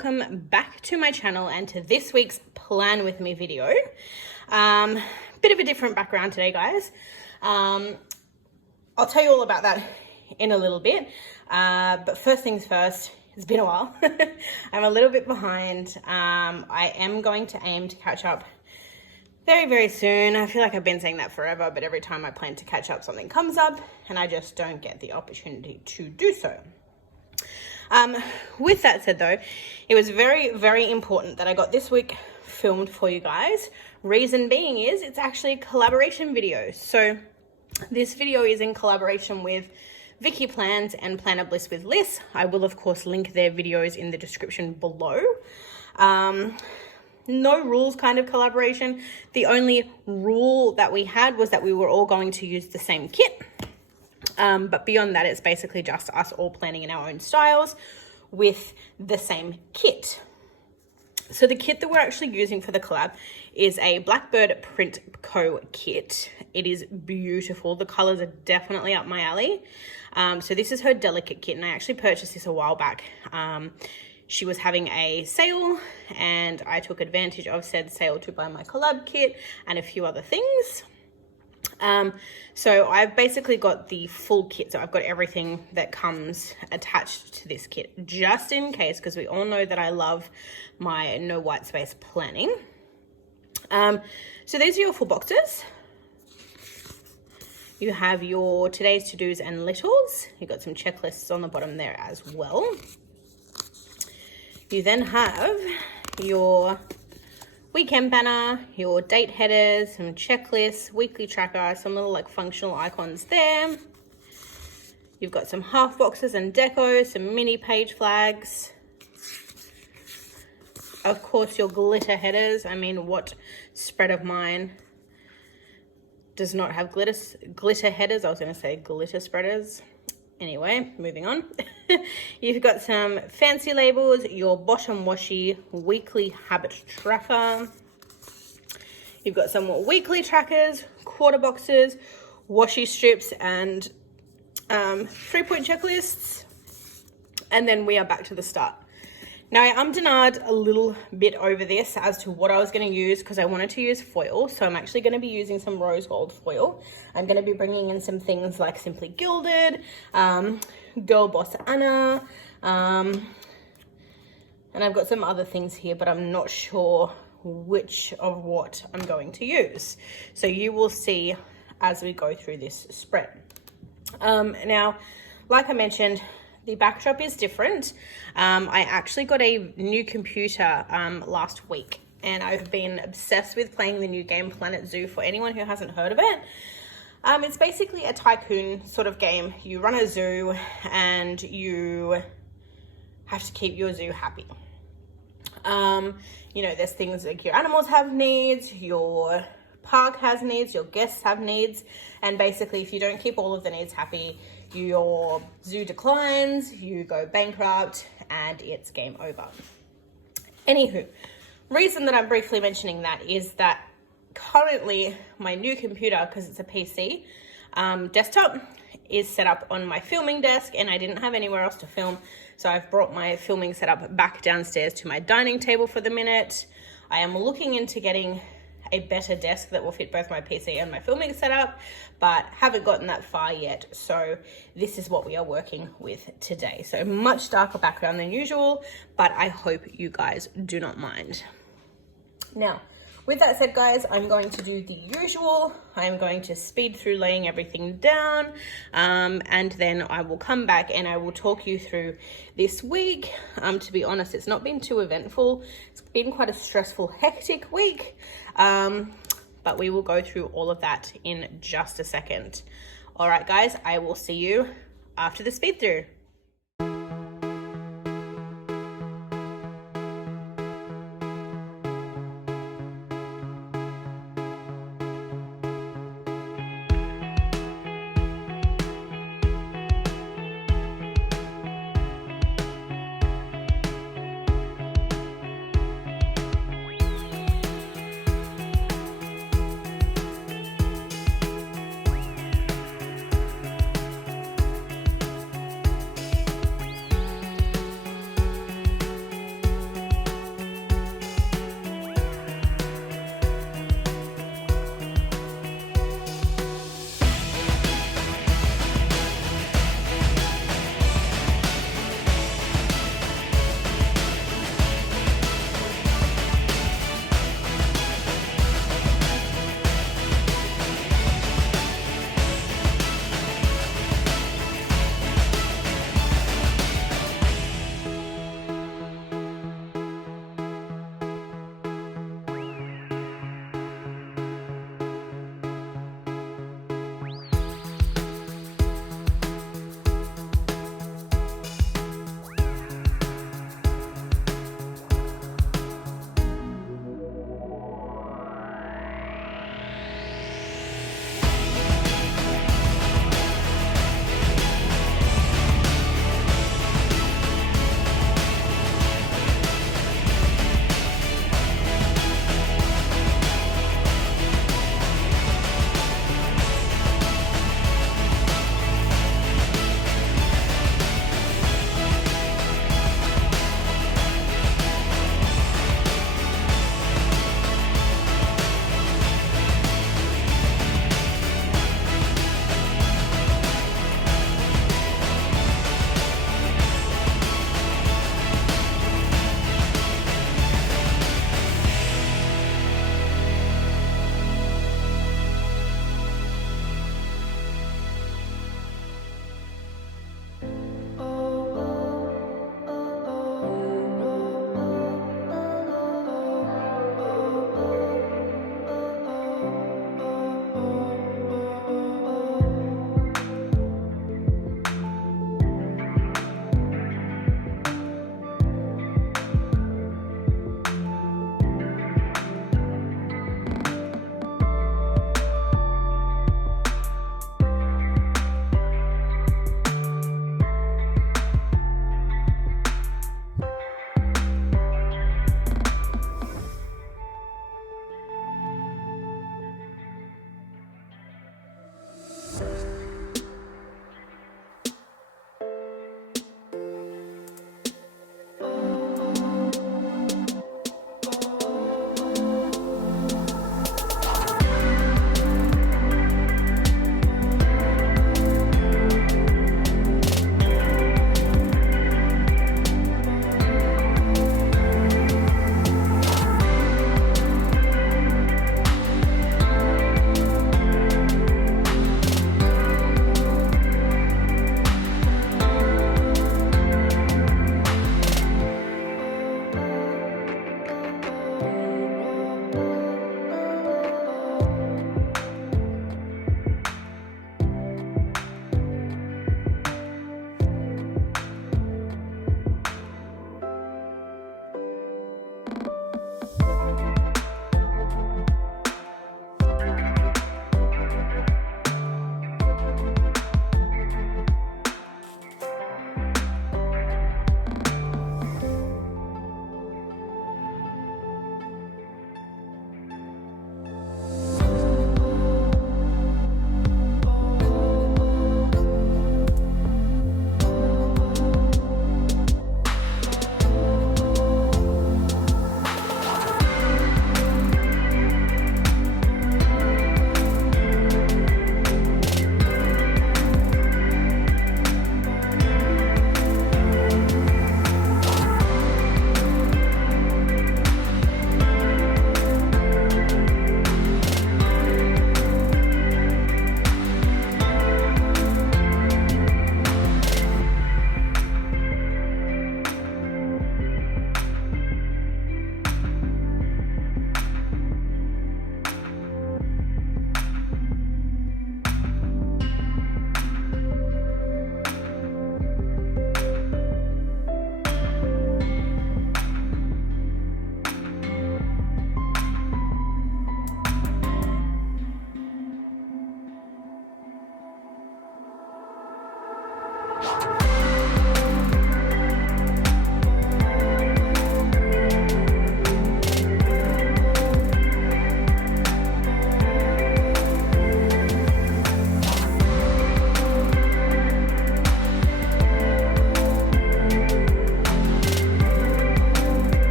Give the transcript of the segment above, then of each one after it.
welcome back to my channel and to this week's Plan With Me video. Bit of a different background today, guys. I'll tell you all about that in a little bit, but first things first, it's been a while. I'm a little bit behind. I am going to aim to catch up very, very soon. I feel like I've been saying that forever, but every time I plan to catch up, something comes up and I just don't get the opportunity to do so. With that said though, it was very, very important that I got this week filmed for you guys. Reason being is it's actually a collaboration video. So this video is in collaboration with Vicky Plans and PlannerBlissWithLyss. I will of course link their videos in the description below. No rules kind of collaboration. The only rule that we had was that we were all going to use the same kit. But beyond that, it's basically just us all planning in our own styles with the same kit. So the kit that we're actually using for the collab is a Blackbird Print Co. kit. It is beautiful. The colors are definitely up my alley. So this is her delicate kit, and I actually purchased this a while back. She was having a sale and I took advantage of said sale to buy my collab kit and a few other things. So I've basically got the full kit. So I've got everything that comes attached to this kit, just in case, because we all know that I love my no white space planning. So these are your full boxes. You have your today's to-dos and littles. You've got some checklists on the bottom there as well. You then have your weekend banner, your date headers, some checklists, weekly tracker, some little like functional icons there. You've got some half boxes and deco, some mini page flags. Of course, your glitter headers. I mean, what spread of mine does not have glitter headers? I was going to say glitter spreaders. Anyway, moving on. You've got some fancy labels, your bottom washi weekly habit tracker. You've got some weekly trackers, quarter boxes, washi strips, and 3-point checklists. And then we are back to the start. Now I ummed a little bit over this as to what I was going to use because I wanted to use foil. So I'm actually going to be using some rose gold foil. I'm going to be bringing in some things like Simply Gilded, Girl Boss Anna, and I've got some other things here, but I'm not sure which of what I'm going to use. So you will see as we go through this spread. Now, like I mentioned, the backdrop is different. I actually got a new computer last week, and I've been obsessed with playing the new game Planet Zoo. For anyone who hasn't heard of it, it's basically a tycoon sort of game. You run a zoo and you have to keep your zoo happy. You know, there's things like your animals have needs, your park has needs, your guests have needs, and basically if you don't keep all of the needs happy, your zoo declines, you go bankrupt, and it's game over. Anywho, reason that I'm briefly mentioning that is that currently my new computer, because it's a PC desktop, is set up on my filming desk, and I didn't have anywhere else to film, so I've brought my filming setup back downstairs to my dining table for the minute. I am looking into getting a better desk that will fit both my PC and my filming setup, but haven't gotten that far yet. So this is what we are working with today. So much darker background than usual, but I hope you guys do not mind. Now, with that said, guys, I'm going to do the usual. I'm going to speed through laying everything down, and then I will come back and I will talk you through this week. To be honest, it's not been too eventful. It's been quite a stressful, hectic week, but we will go through all of that in just a second. All right, guys, I will see you after the speed through.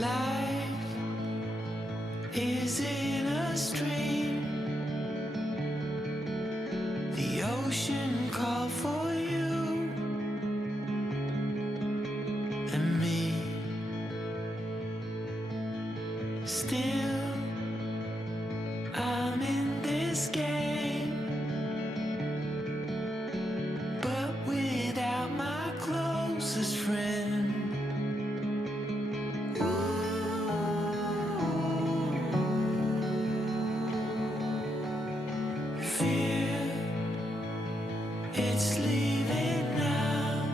Life is in a stream. The ocean called for you and me. Still, I'm in this game, but without my closest friend. Fear, it's leaving now.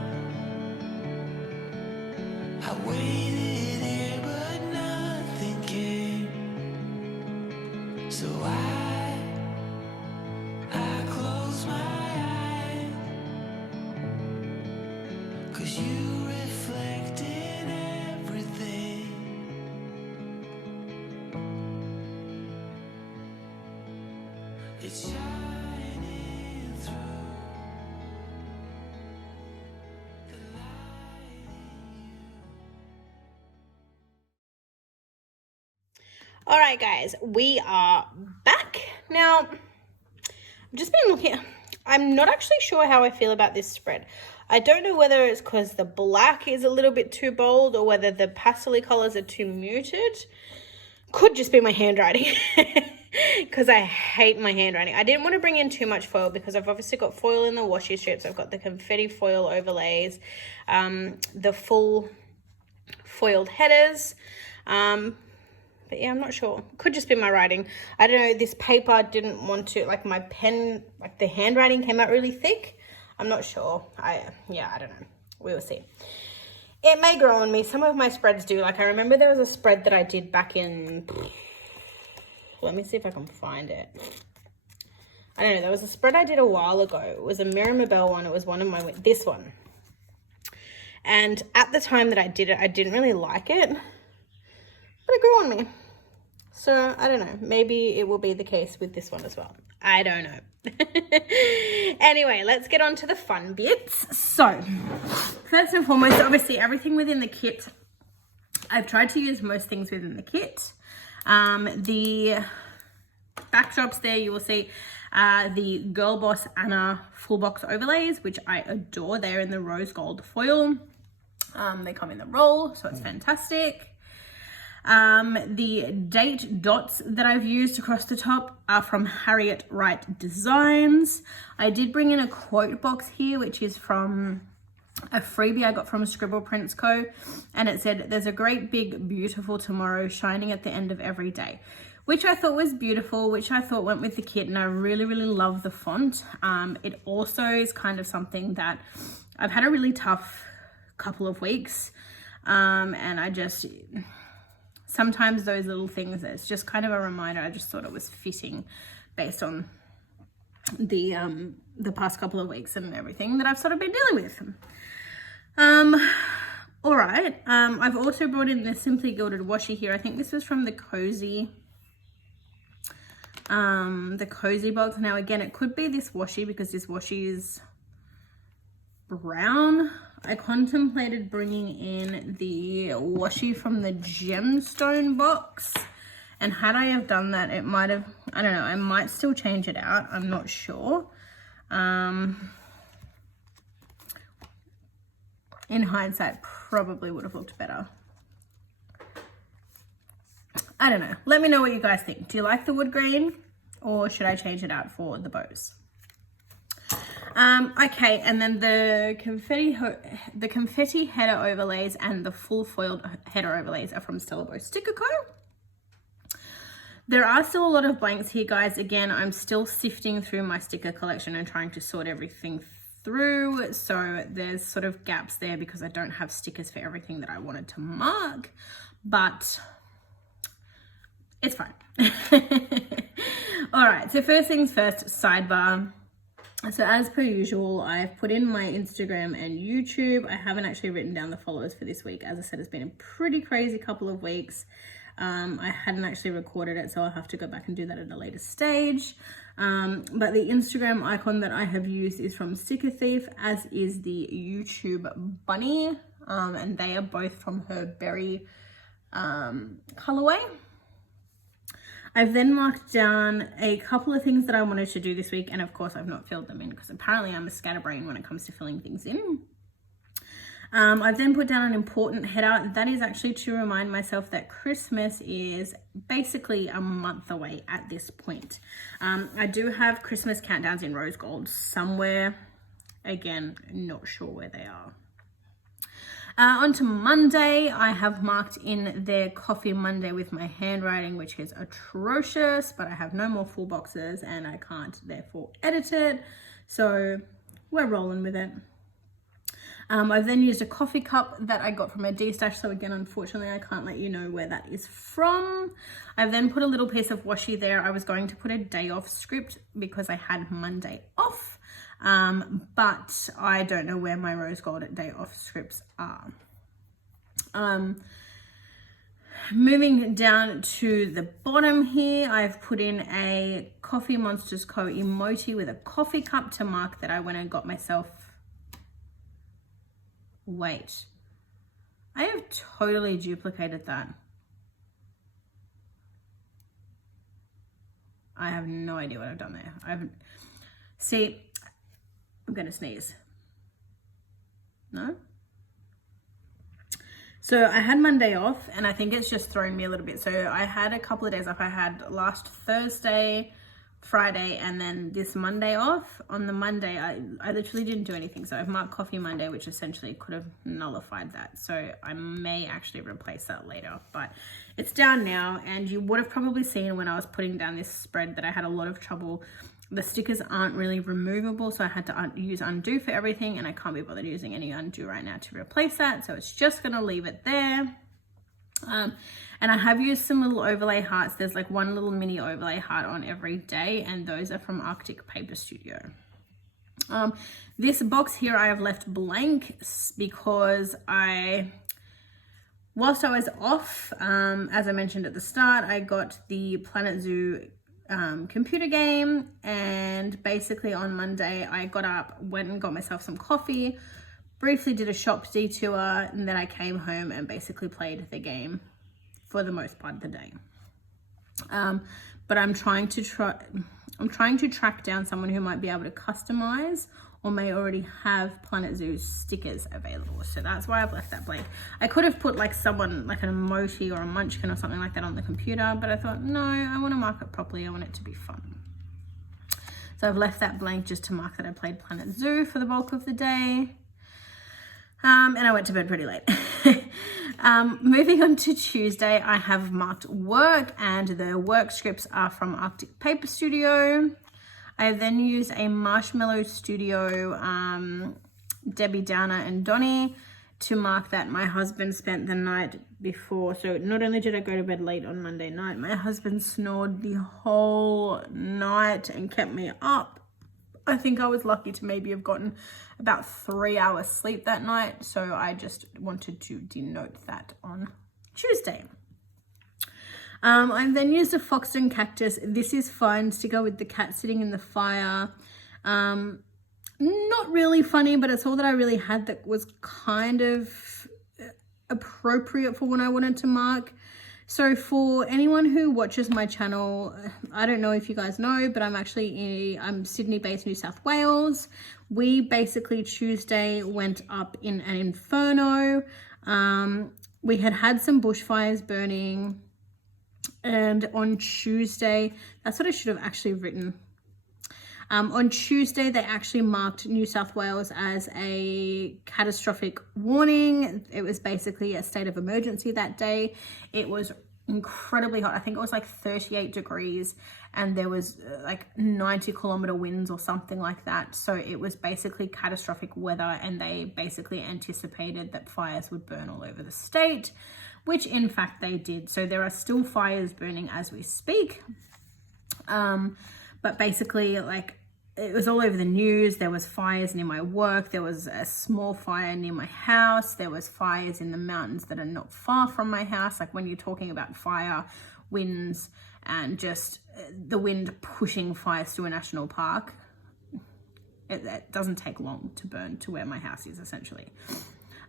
I waited here, but nothing came. So I close my eyes, 'cause you reflect in everything. It's shining through the light in you. All right, guys, we are back. Now, I've just been looking. I'm not actually sure how I feel about this spread. I don't know whether it's because the black is a little bit too bold or whether the pastel colors are too muted. Could just be my handwriting, because I hate my handwriting. I didn't want to bring in too much foil because I've obviously got foil in the washi strips. I've got the confetti foil overlays, the full foiled headers. But yeah, I'm not sure. Could just be my writing. I don't know. This paper didn't want to, like my pen, like the handwriting came out really thick. I'm not sure. I don't know. We will see. It may grow on me. Some of my spreads do. Like I remember there was a spread that I did back in, let me see if I can find it. I don't know. There was a spread I did a while ago. It was a Mirama Bell one. It was one of my, this one. And at the time that I did it, I didn't really like it. But it grew on me. So, I don't know. Maybe it will be the case with this one as well. I don't know. Anyway, let's get on to the fun bits. So, first and foremost, obviously everything within the kit. I've tried to use most things within the kit. The backdrops there, you will see the Girl Boss Anna full box overlays, which I adore. They're in the rose gold foil. They come in the roll, so it's fantastic. The date dots that I've used across the top are from Harriet Wright Designs. I did bring in a quote box here, which is from a freebie I got from Scribble Prints Co. And it said, "There's a great big beautiful tomorrow shining at the end of every day," which I thought was beautiful, which I thought went with the kit, and I really, really love the font. It also is kind of something that I've had a really tough couple of weeks, and I just, sometimes those little things, it's just kind of a reminder. I just thought it was fitting based on the past couple of weeks and everything that I've sort of been dealing with. All right, I've also brought in the Simply Gilded washi here. I think this was from the Cozy box. Now again, it could be this washi because this washi is brown. I contemplated bringing in the washi from the Gemstone box, and had I have done that, it might have, I don't know, I might still change it out. I'm not sure. In hindsight, probably would have looked better. I don't know. Let me know what you guys think. Do you like the wood grain, or should I change it out for the bows? Okay, and then the confetti header overlays and the full foiled header overlays are from Stella Bow Sticker Co. There are still a lot of blanks here, guys. Again, I'm still sifting through my sticker collection and trying to sort everything through. So there's sort of gaps there because I don't have stickers for everything that I wanted to mark, but it's fine. All right, so first things first, sidebar. So as per usual, I've put in my Instagram and YouTube. I haven't actually written down the followers for this week. As I said, it's been a pretty crazy couple of weeks. I hadn't actually recorded it, so I'll have to go back and do that at a later stage. But the Instagram icon that I have used is from Sticker Thief, as is the YouTube bunny. And they are both from her Berry colorway. I've then marked down a couple of things that I wanted to do this week, and of course I've not filled them in because apparently I'm a scatterbrain when it comes to filling things in. I've then put down an important header. That is actually to remind myself that Christmas is basically a month away at this point. I do have Christmas countdowns in rose gold somewhere. Again, not sure where they are. On to Monday, I have marked in there Coffee Monday with my handwriting, which is atrocious, but I have no more full boxes and I can't therefore edit it. So we're rolling with it. I've then used a coffee cup that I got from a D-stash. So again, unfortunately, I can't let you know where that is from. I've then put a little piece of washi there. I was going to put a day off script because I had Monday off. But I don't know where my rose gold day off scripts are. Moving down to the bottom here, I've put in a Coffeemonsterzco emoji with a coffee cup to mark that I went and got myself. Wait, I have totally duplicated that. I have no idea what I've done there. See, I'm gonna sneeze. No? So I had Monday off and I think it's just thrown me a little bit. So I had a couple of days off. I had last Thursday, Friday, and then this Monday off. On the Monday, I literally didn't do anything. So I've marked Coffee Monday, which essentially could have nullified that. So I may actually replace that later, but it's down now. And you would have probably seen when I was putting down this spread that I had a lot of trouble. The stickers aren't really removable, so I had to use undo for everything, and I can't be bothered using any undo right now to replace that. So it's just gonna leave it there. And I have used some little overlay hearts. There's like one little mini overlay heart on every day, and those are from Arctic Paper Studio. This box here I have left blank because whilst I was off, as I mentioned at the start, I got the Planet Zoo computer game, and basically on Monday I got up, went and got myself some coffee, briefly did a shop detour, and then I came home and basically played the game for the most part of the day. But I'm trying to track down someone who might be able to customize or may already have Planet Zoo stickers available. So that's why I've left that blank. I could have put like someone like an emoji or a munchkin or something like that on the computer, but I thought, no, I want to mark it properly. I want it to be fun. So I've left that blank just to mark that I played Planet Zoo for the bulk of the day. And I went to bed pretty late. Moving on to Tuesday, I have marked work, and the work scripts are from Arctic Paper Studio. I then used a Marshmallow Studio, Debbie Downer and Donnie, to mark that my husband spent the night before. So not only did I go to bed late on Monday night, my husband snored the whole night and kept me up. I think I was lucky to maybe have gotten about 3 hours sleep that night. So I just wanted to denote that on Tuesday. I then used a Foxton cactus. This is fun to go with the cat sitting in the fire. Not really funny, but it's all that I really had that was kind of appropriate for when I wanted to mark. So for anyone who watches my channel, I don't know if you guys know, but I'm Sydney-based, New South Wales. We basically Tuesday went up in an inferno. We had some bushfires burning. And on Tuesday, that's what I should have actually written. On Tuesday, they actually marked New South Wales as a catastrophic warning. It was basically a state of emergency that day. It was incredibly hot. I think it was like 38 degrees and there was like 90-kilometer winds or something like that. So it was basically catastrophic weather, and they basically anticipated that fires would burn all over the state, which in fact they did. So there are still fires burning as we speak. But basically, like, it was all over the news. There was fires near my work. There was a small fire near my house. There was fires in the mountains that are not far from my house. Like, when you're talking about fire, winds, and just the wind pushing fires through a national park, it doesn't take long to burn to where my house is, essentially.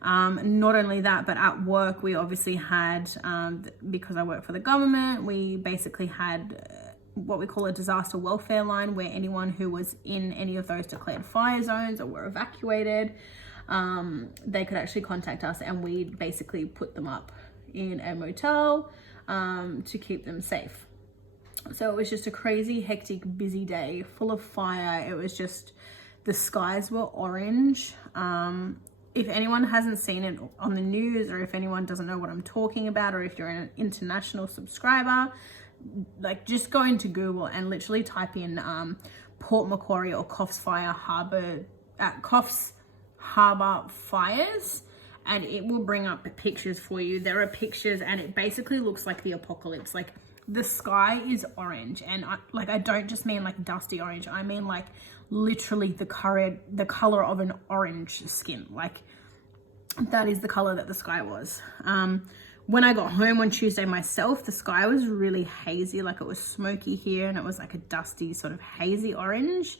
Not only that, but at work we obviously had, because I work for the government, we basically had what we call a disaster welfare line, where anyone who was in any of those declared fire zones or were evacuated, they could actually contact us, and we'd basically put them up in a motel to keep them safe. So it was just a crazy, hectic, busy day full of fire. It was just, the skies were orange. If anyone hasn't seen it on the news, or if anyone doesn't know what I'm talking about, or if you're an international subscriber, like just go into Google and literally type in Port Macquarie or Coffs Harbour fires, and it will bring up pictures for you. There are pictures, and it basically looks like the apocalypse. Like, the sky is orange, and I don't just mean like dusty orange. I mean like literally the color of an orange skin. Like, that is the color that the sky was. When I got home on Tuesday myself, the sky was really hazy. Like, it was smoky here, and it was like a dusty sort of hazy orange.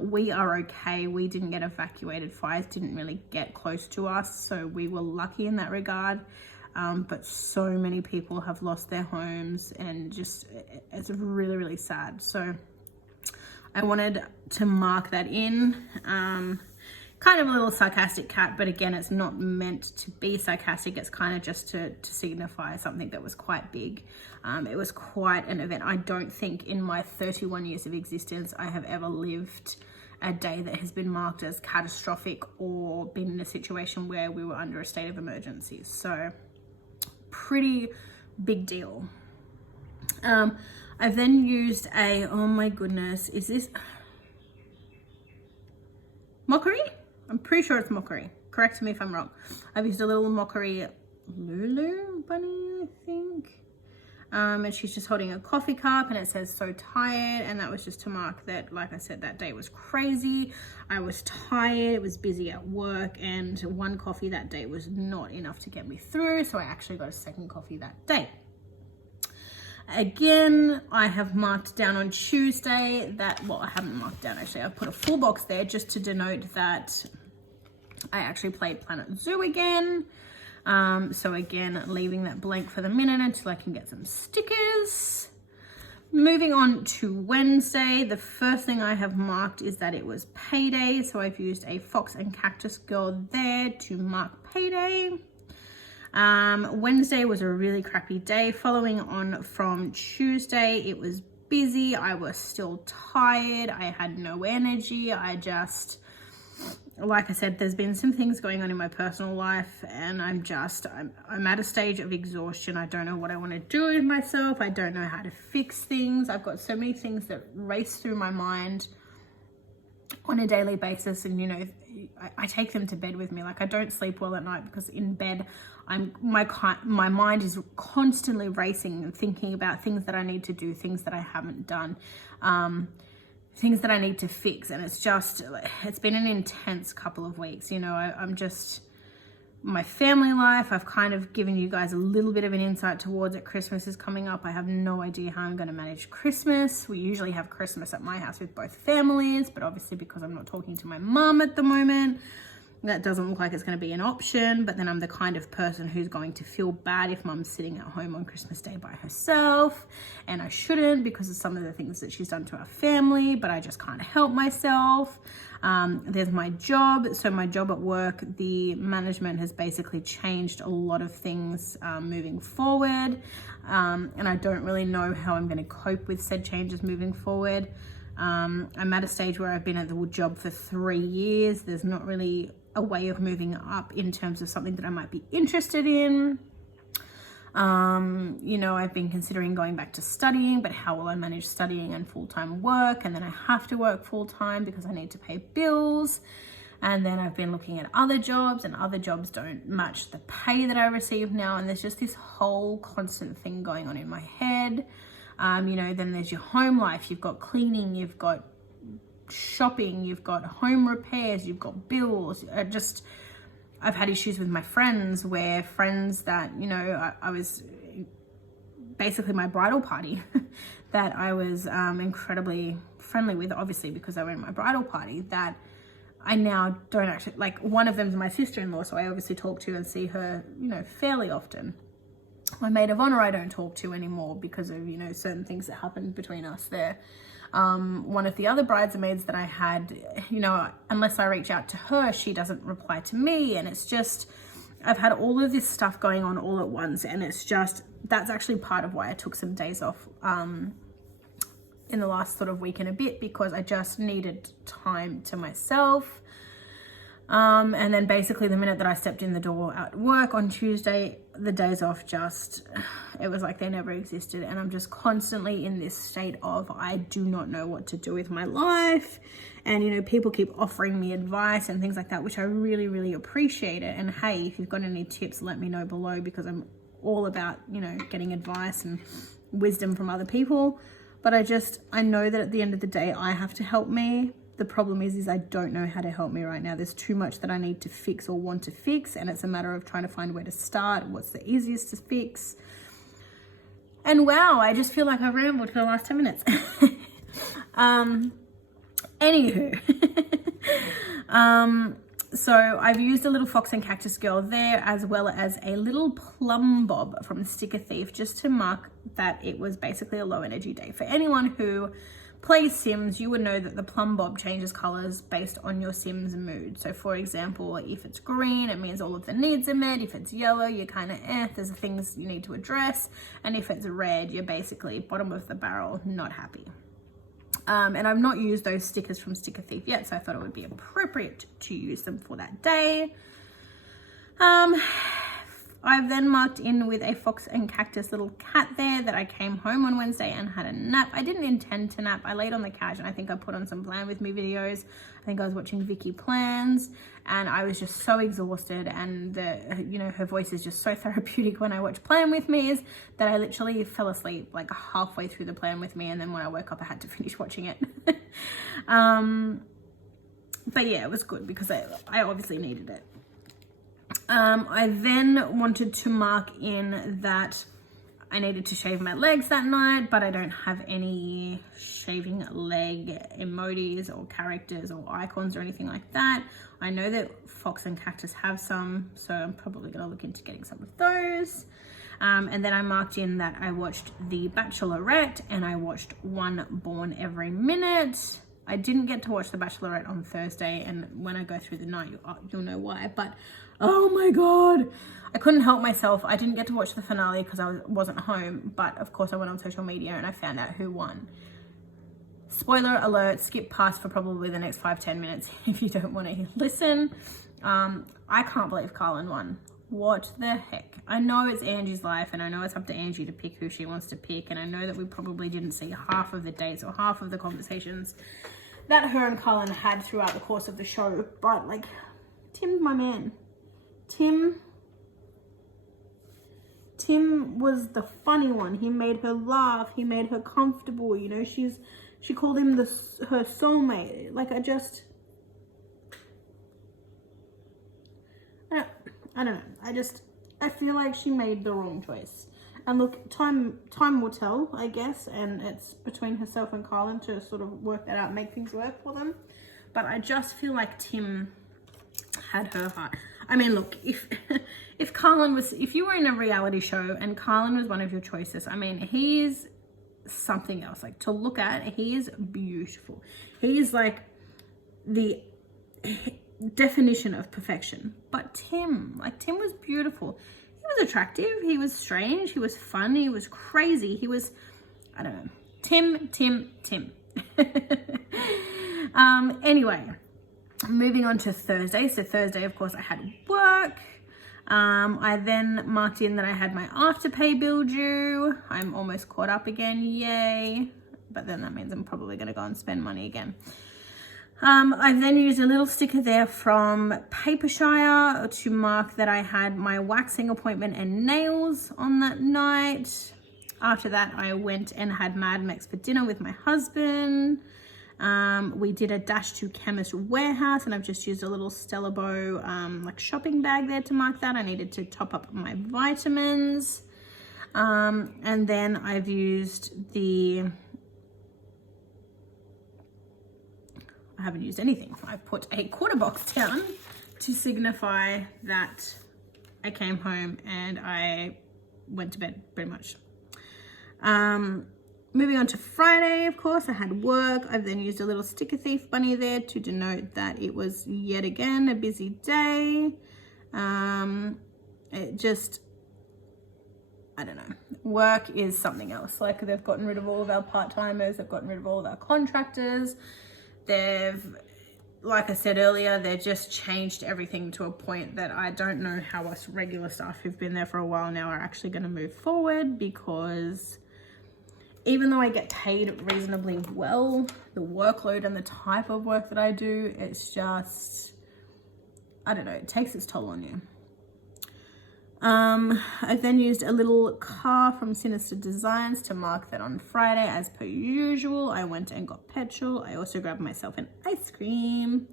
We are okay. We didn't get evacuated. Fires didn't really get close to us, so we were lucky in that regard. But so many people have lost their homes, and just, it's really, really sad. So I wanted to mark that in. Kind of a little sarcastic cat, but again, it's not meant to be sarcastic. It's kind of just to signify something that was quite big. It was quite an event. I don't think in my 31 years of existence I have ever lived a day that has been marked as catastrophic or been in a situation where we were under a state of emergency. So pretty big deal. I've then used oh my goodness, is this Mockery? I'm pretty sure it's Mockery. Correct me if I'm wrong. I've used a little Mockery Lulu bunny, I think. And she's just holding a coffee cup, and it says "so tired," and that was just to mark that, like I said, that day was crazy. I was tired, it was busy at work, and one coffee that day was not enough to get me through, so I actually got a second coffee that day. Again, I have marked down on Tuesday that, well, I haven't marked down actually, I've put a full box there just to denote that I actually played Planet Zoo again. So again, leaving that blank for the minute until I can get some stickers. Moving on to Wednesday, the first thing I have marked is that it was payday. So I've used a Fox and Cactus Girl there to mark payday. Wednesday was a really crappy day. Following on from Tuesday, it was busy. I was still tired. I had no energy. Like I said, there's been some things going on in my personal life, and I'm at a stage of exhaustion. I don't know what I want to do with myself. I don't know how to fix things. I've got so many things that race through my mind on a daily basis, and you know, I take them to bed with me. Like, I don't sleep well at night because in bed my mind is constantly racing and thinking about things that I need to do, things that I haven't done, things that I need to fix. And it's been an intense couple of weeks. You know, I'm just, my family life, I've kind of given you guys a little bit of an insight towards it. Christmas is coming up. I have no idea how I'm going to manage Christmas. We usually have Christmas at my house with both families, but obviously because I'm not talking to my mum at the moment, that doesn't look like it's going to be an option. But then I'm the kind of person who's going to feel bad if mum's sitting at home on Christmas Day by herself, and I shouldn't because of some of the things that she's done to our family, but I just can't help myself. There's my job. So my job at work, the management has basically changed a lot of things moving forward, and I don't really know how I'm going to cope with said changes moving forward. I'm at a stage where I've been at the job for 3 years. There's not really a way of moving up in terms of something that I might be interested in. You know, I've been considering going back to studying, but how will I manage studying and full-time work? And then I have to work full-time because I need to pay bills. And then I've been looking at other jobs, and other jobs don't match the pay that I receive now. And there's just this whole constant thing going on in my head. You know, then there's your home life. You've got cleaning, you've got shopping, you've got home repairs, you've got bills. I've had issues with my friends where friends that, you know, I was basically my bridal party that I was incredibly friendly with, obviously because they were in my bridal party, that I now don't actually, like, one of them's my sister-in-law, so I obviously talk to and see her, you know, fairly often. My maid of honor I don't talk to anymore because of, you know, certain things that happened between us there. One of the other bridesmaids that I had, you know, unless I reach out to her, she doesn't reply to me. And it's just, I've had all of this stuff going on all at once. And it's just, that's actually part of why I took some days off in the last sort of week and a bit, because I just needed time to myself. And then basically the minute that I stepped in the door at work on Tuesday, the days off just, it was like they never existed. And I'm just constantly in this state of, I do not know what to do with my life. And, you know, people keep offering me advice and things like that, which I really, really appreciate it. And hey, if you've got any tips, let me know below, because I'm all about, you know, getting advice and wisdom from other people. But I know that at the end of the day, I have to help me. The problem is I don't know how to help me right now. There's too much that I need to fix or want to fix. And it's a matter of trying to find where to start. What's the easiest to fix? And wow, I just feel like I've rambled for the last 10 minutes. Anywho. So I've used a little fox and cactus girl there, as well as a little plum bob from Sticker Thief, just to mark that it was basically a low energy day. For anyone who plays Sims, you would know that the plum bob changes colors based on your Sim's mood. So for example, if it's green, it means all of the needs are met. If it's yellow, you're kind of there's things you need to address. And if it's red, you're basically bottom of the barrel, not happy. And I've not used those stickers from Sticker Thief yet, so I thought it would be appropriate to use them for that day. I've then marked in with a fox and cactus little cat there that I came home on Wednesday and had a nap. I didn't intend to nap. I laid on the couch and I think I put on some Plan With Me videos. I think I was watching Vicky Plans and I was just so exhausted, and you know, her voice is just so therapeutic when I watch Plan With Me is that I literally fell asleep like halfway through the Plan With Me, and then when I woke up I had to finish watching it. But yeah, it was good because I obviously needed it. I then wanted to mark in that I needed to shave my legs that night, but I don't have any shaving leg emojis or characters or icons or anything like that. I know that Fox and Cactus have some, so I'm probably going to look into getting some of those. And then I marked in that I watched The Bachelorette and I watched One Born Every Minute. I didn't get to watch The Bachelorette on Thursday, and when I go through the night, you'll know why. But oh my God, I couldn't help myself. I didn't get to watch the finale because I wasn't home, but of course I went on social media and I found out who won. Spoiler alert, skip past for probably the next 5-10 minutes if you don't want to listen. I can't believe Carlin won. What the heck? I know it's Angie's life and I know it's up to Angie to pick who she wants to pick, and I know that we probably didn't see half of the dates or half of the conversations that her and Carlin had throughout the course of the show, but like, Tim's my man. Tim was the funny one. He made her laugh. He made her comfortable. You know, she called him her soulmate. Like, I don't know. I feel like she made the wrong choice. And look, time will tell, I guess. And it's between herself and Carlin to sort of work that out, make things work for them. But I just feel like Tim had her heart. I mean, look, if you were in a reality show and Carlin was one of your choices, I mean, he is something else. Like, to look at, he is beautiful. He is like the definition of perfection. But Tim was beautiful. He was attractive. He was strange. He was fun. He was crazy. He was, I don't know. Tim. Anyway, moving on to Thursday. So Thursday, of course, I had work. I then marked in that I had my Afterpay bill due. I'm almost caught up again. Yay. But then that means I'm probably going to go and spend money again. I then used a little sticker there from Papershire to mark that I had my waxing appointment and nails on that night. After that, I went and had Mad Mex for dinner with my husband. We did a dash to Chemist Warehouse, and I've just used a little Stella Bow like shopping bag there to mark that. I needed to top up my vitamins. And then I've used the I haven't used anything. I put a quarter box down to signify that I came home and I went to bed pretty much. Moving on to Friday, of course, I had work. I've then used a little sticker thief bunny there to denote that it was yet again a busy day. It just, I don't know. Work is something else. Like, they've gotten rid of all of our part-timers. They've gotten rid of all of our contractors. They've, like I said earlier, they just changed everything to a point that I don't know how us regular staff who've been there for a while now are actually going to move forward, because even though I get paid reasonably well, the workload and the type of work that I do, it's just, I don't know, it takes its toll on you. I then used a little car from Sinister Designs to mark that on Friday. As per usual, I went and got petrol. I also grabbed myself an ice cream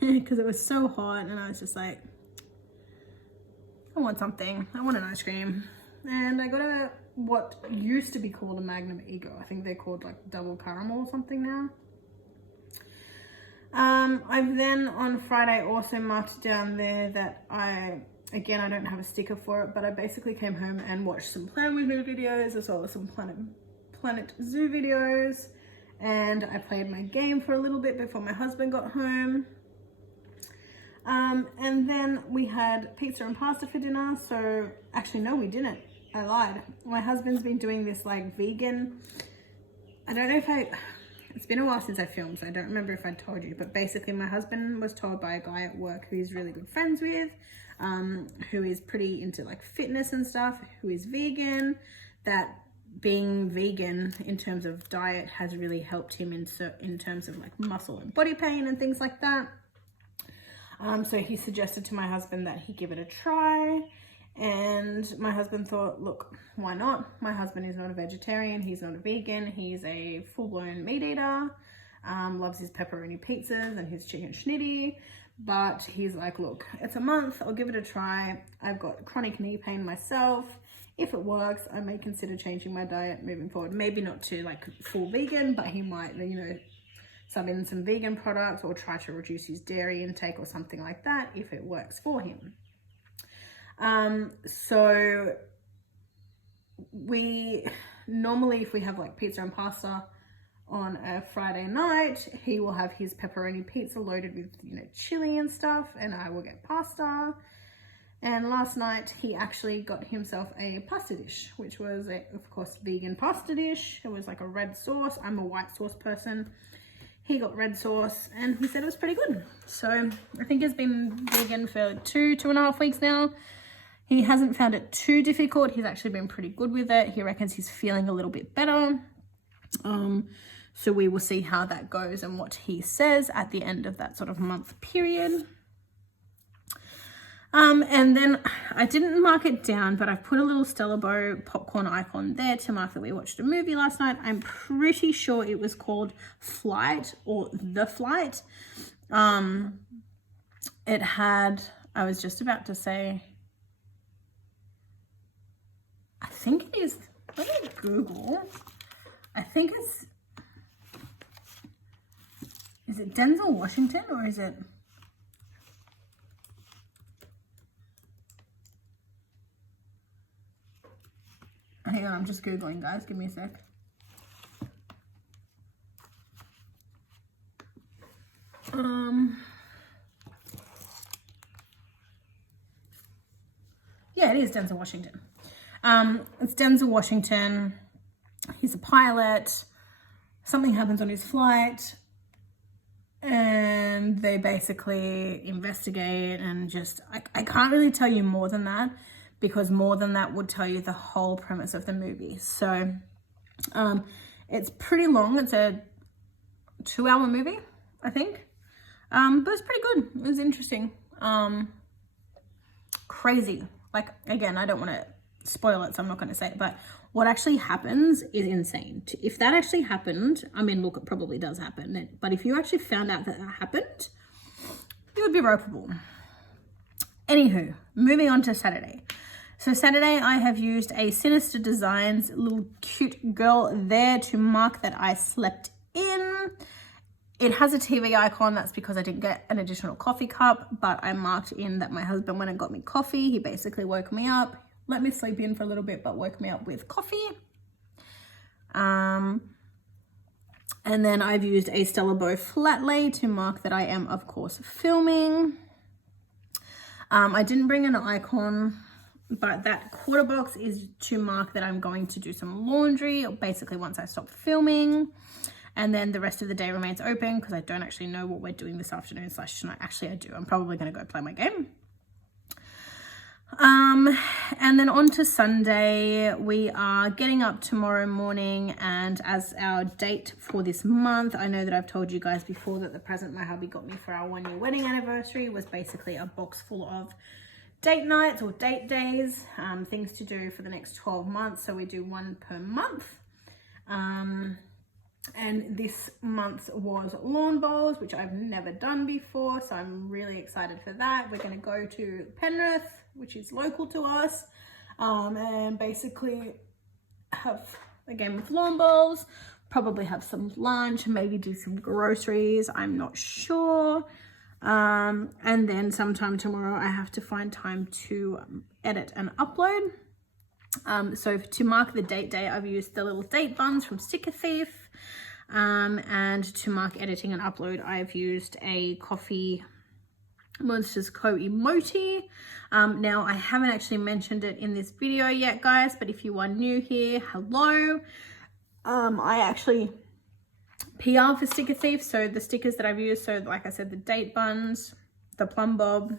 because it was so hot, and I was just like, I want something. I want an ice cream. And I got what used to be called a Magnum Ego. I think they're called like double caramel or something now. I've then on Friday also marked down there that again, I don't have a sticker for it, but I basically came home and watched some Plan With Me videos as well as some Planet Zoo videos. And I played my game for a little bit before my husband got home. And then we had pizza and pasta for dinner. So actually, no, we didn't. I lied. My husband's been doing this like vegan. I don't know if it's been a while since I filmed, so I don't remember if I told you, but basically my husband was told by a guy at work who he's really good friends with, who is pretty into like fitness and stuff, who is vegan, that being vegan in terms of diet has really helped him in terms of like muscle and body pain and things like that. So he suggested to my husband that he give it a try. And my husband thought, look, why not? My husband is not a vegetarian. He's not a vegan. He's a full-blown meat eater. Loves his pepperoni pizzas and his chicken schnitty. But he's like, look, it's a month. I'll give it a try. I've got chronic knee pain myself. If it works, I may consider changing my diet moving forward. Maybe not to like full vegan, but he might, you know, sub in some vegan products or try to reduce his dairy intake or something like that if it works for him. So we normally, if we have like pizza and pasta on a Friday night, he will have his pepperoni pizza loaded with, you know, chili and stuff, and I will get pasta. And last night he actually got himself a pasta dish, which was of course, vegan pasta dish. It was like a red sauce. I'm a white sauce person. He got red sauce and he said it was pretty good. So I think he's been vegan for 2.5 weeks now. He hasn't found it too difficult. He's actually been pretty good with it. He reckons he's feeling a little bit better. So we will see how that goes and what he says at the end of that sort of month period. And then I didn't mark it down, but I've put a little Stella Bow popcorn icon there to mark that we watched a movie last night. I'm pretty sure it was called Flight or The Flight. It had, I was just about to say, I think it is, let me Google. I think it's, is it Denzel Washington or is it? Hang on, I'm just Googling, guys. Give me a sec. Yeah, it is Denzel Washington. It's Denzel Washington. He's a pilot. Something happens on his flight, and they basically investigate and just, I can't really tell you more than that, because more than that would tell you the whole premise of the movie. So it's pretty long. It's a 2-hour movie, I think. But it's pretty good. It was interesting. Crazy. Like, again, I don't want to spoil it, so I'm not going to say it, but what actually happens is insane. If that actually happened, I mean, look, it probably does happen, but if you actually found out that happened, it would be ropeable. Anywho, moving on to Saturday. So Saturday, I have used a Sinister Designs little cute girl there to mark that I slept in. It has a TV icon. That's because I didn't get an additional coffee cup, but I marked in that my husband went and got me coffee. He basically woke me up, let me sleep in for a little bit, but woke me up with coffee. And then I've used a Stella Bow flat lay to mark that I am, of course, filming. I didn't bring an icon, but that quarter box is to mark that I'm going to do some laundry, basically once I stop filming. And then the rest of the day remains open because I don't actually know what we're doing this afternoon / tonight. Actually, I do. I'm probably going to go play my game. And then on to Sunday, we are getting up tomorrow morning, and as our date for this month, I know that I've told you guys before that the present my hubby got me for our 1-year wedding anniversary was basically a box full of date nights or date days, things to do for the next 12 months. So we do one per month. And this month was lawn bowls, which I've never done before, so I'm really excited for that. We're going to go to Penrith, which is local to us, and basically have a game of lawn bowls, probably have some lunch, maybe do some groceries, I'm not sure. And then sometime tomorrow I have to find time to edit and upload. So to mark the date day, I've used the little date buns from Sticker Thief. And to mark editing and upload, I've used a Coffeemonsterzco emoji. Now I haven't actually mentioned it in this video yet, guys, but if you are new here, hello. I actually PR for Sticker Thief, so the stickers that I've used, so like I said, the date buns, the plum bob,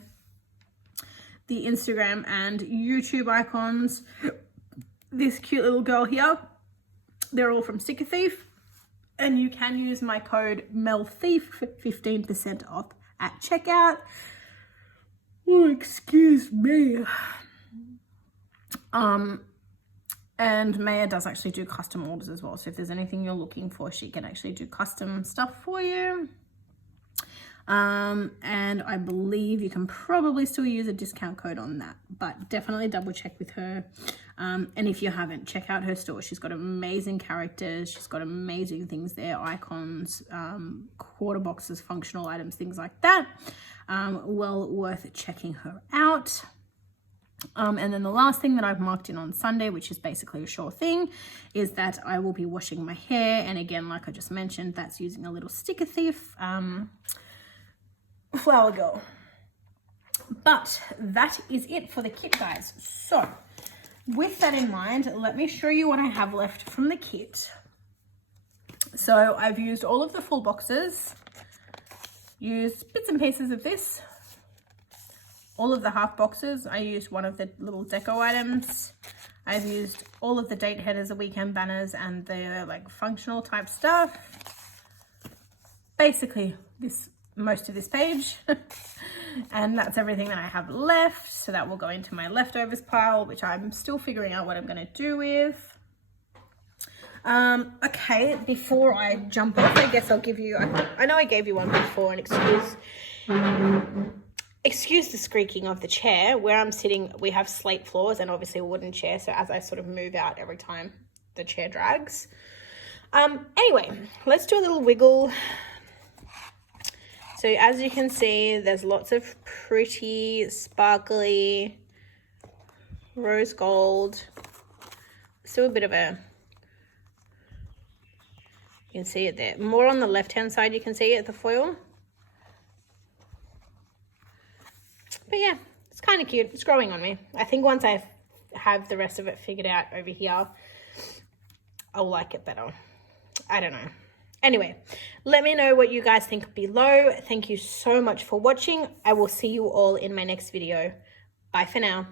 the Instagram and YouTube icons, this cute little girl here, they're all from Sticker Thief. And you can use my code MELTHIEF for 15% off at checkout. Oh, excuse me. And Maya does actually do custom orders as well. So if there's anything you're looking for, she can actually do custom stuff for you. And I believe you can probably still use a discount code on that, but definitely double check with her. And if you haven't, check out her store. She's got amazing characters. She's got amazing things there, icons, quarter boxes, functional items, things like that. Well worth checking her out. And then the last thing that I've marked in on Sunday, which is basically a sure thing, is that I will be washing my hair. And again, like I just mentioned, that's using a little Sticker Thief flower girl. But that is it for the kit, guys. So with that in mind, let me show you what I have left from the kit. So I've used all of the full boxes, used bits and pieces of this, all of the half boxes. I used one of the little deco items. I've used all of the date headers, the weekend banners, and the like functional type stuff. Basically most of this page. And that's everything that I have left. So that will go into my leftovers pile, which I'm still figuring out what I'm going to do with. Okay, before I jump off, I guess I'll give you, I know I gave you one before, and excuse the squeaking of the chair. Where I'm sitting, we have slate floors and obviously a wooden chair. So as I sort of move out every time, the chair drags. Anyway, let's do a little wiggle. So as you can see, there's lots of pretty, sparkly, rose gold. Still a bit of a, you can see it there. More on the left-hand side, you can see it, the foil. But yeah, it's kind of cute. It's growing on me. I think once I have the rest of it figured out over here, I'll like it better. I don't know. Anyway, let me know what you guys think below. Thank you so much for watching. I will see you all in my next video. Bye for now.